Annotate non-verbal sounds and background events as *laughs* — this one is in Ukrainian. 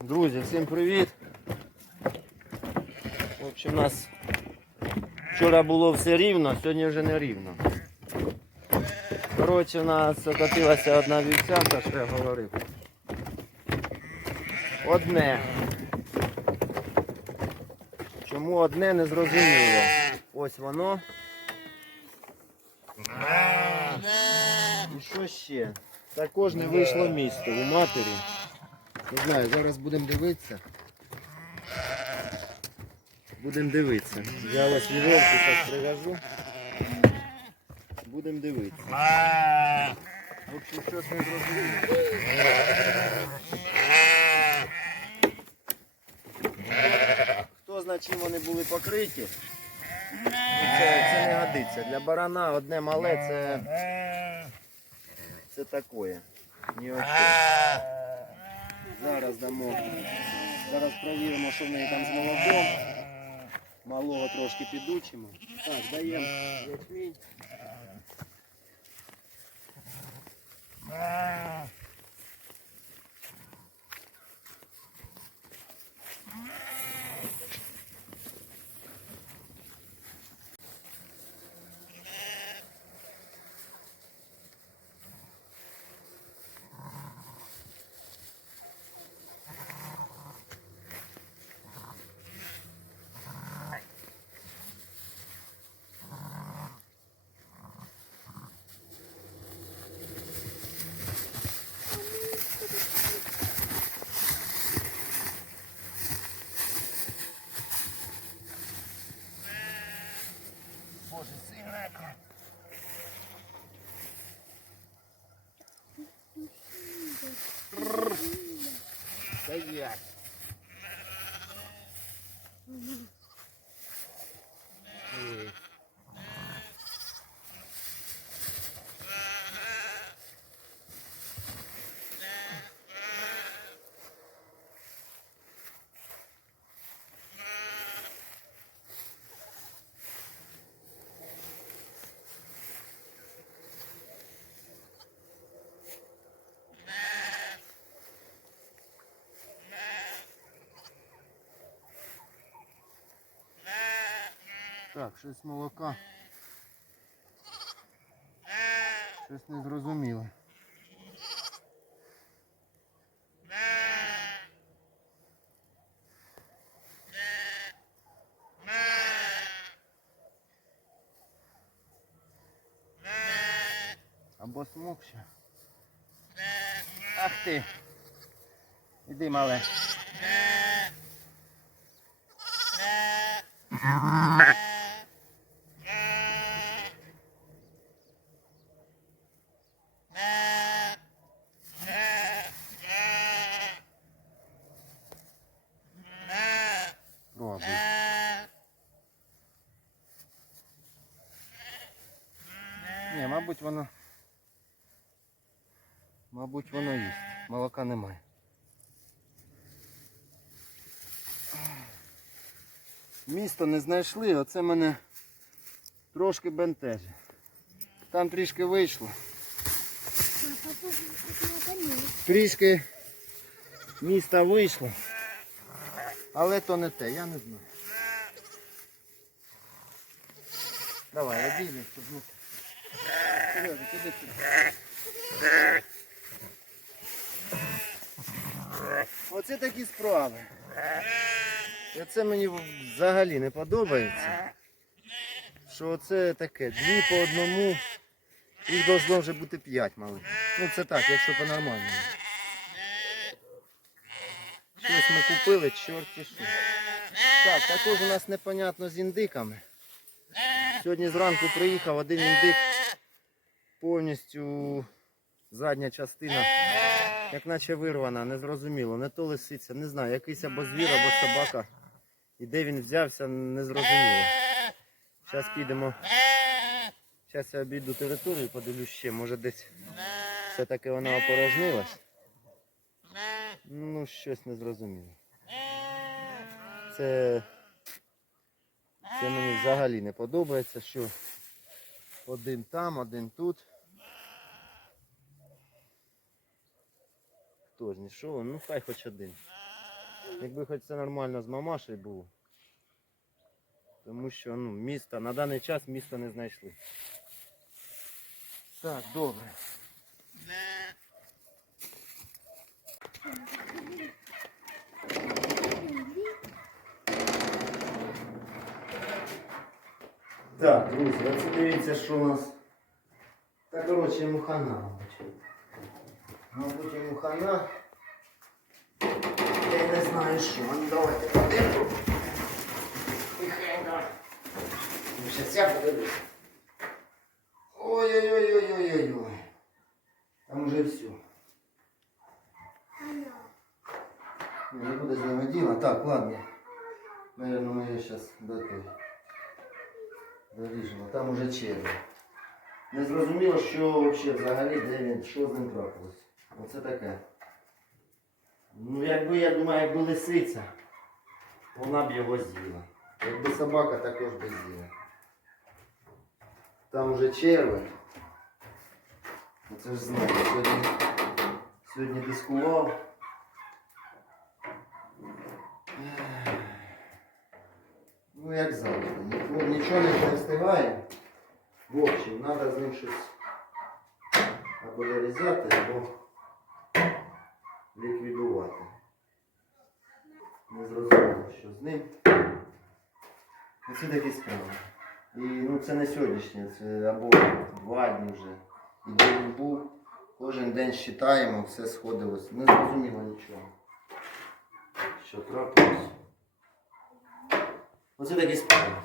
Друзі, всім привіт. В общем, у нас вчора було все рівно, сьогодні вже не рівно. Коротше, у нас окатилася одна вівсянка, що я говорив. Одне. Чому одне не зрозуміло. Ось воно. І що ще? Також не вийшло місто у матері. Не знаю, зараз будемо дивитися. Будемо дивитися. Я ось вірьовку так прив'яжу. Будемо дивитися. Общем, щось не зрозуміло. Хто знає, чим вони були покриті? Це, це не годиться. Для барана одне мале це. Це таке. Ні о. Зараз дамо. Зараз провіримо, що в неї там з молоком. Малого трошки підучимо. Так, даємо ячмінь. થઈ ગયા Так, щось молока. Щось не зрозуміло. Або ще. Ах ти. Іди, мале. *laughs* Пробуй. Ні, мабуть, воно. Мабуть, воно їсть. Молока немає. Місто не знайшли, оце мене трошки бентежить. Там трішки вийшло. Трішки міста вийшло. Але то не те, я не знаю. Давай, щоб ну. Оце такі справи. І це мені взагалі не подобається. Що оце таке, дві по одному. Їх должно вже бути п'ять малих. Ну це так, якщо по-нормальному. Щось ми купили, чорті що. Так, також у нас непонятно з індиками. Сьогодні зранку приїхав один індик, повністю задня частина, як наче вирвана, незрозуміло. Не то лисиця, не знаю, якийсь або звір, або собака. І де він взявся, незрозуміло. Зараз підемо. Зараз я обійду територію, подивлюсь ще, може десь все-таки вона опорожнилась. Ну, щось незрозуміло. Це, це мені взагалі не подобається, що один там, один тут. Хто знайшов? Ну хай хоч один. Якби хоч це нормально з мамашею було. Тому що ну, міста, на даний час міста не знайшли. Так, добре. Так, друзі, оце дивіться, що у нас. Та коротше йому хана. Мабуть, йому хана. Я й не знаю що. А Ну давайте подивимо. Тихенько. Ну, Щас я подивлюсь. Ой-ой-ой-ой-ой-ой. Там уже все. Не буде з нього діла. Так, ладно. Наверное, ми її зараз до той. Доріжемо. Там уже черга. Не зрозуміло, що взагалі, взагалі, де він, що з ним трапилось. Оце таке. Ну, якби, я думаю, якби лисиця, вона б його з'їла. Якби собака також би з'їла. Там вже черви. Оце ж знаю, сьогодні, сьогодні дискував. Ну, як завжди. Нічого не встигає. В общем, треба з ним щось або зарізати, або ліквідувати. Не зрозуміло, що з ним. Оце такі справи. І ну, це не сьогоднішнє, це або два дні вже. І де він був, кожен день вважаємо, все сходилось. Не зрозуміло нічого. Що трапилось. Оце такі справи.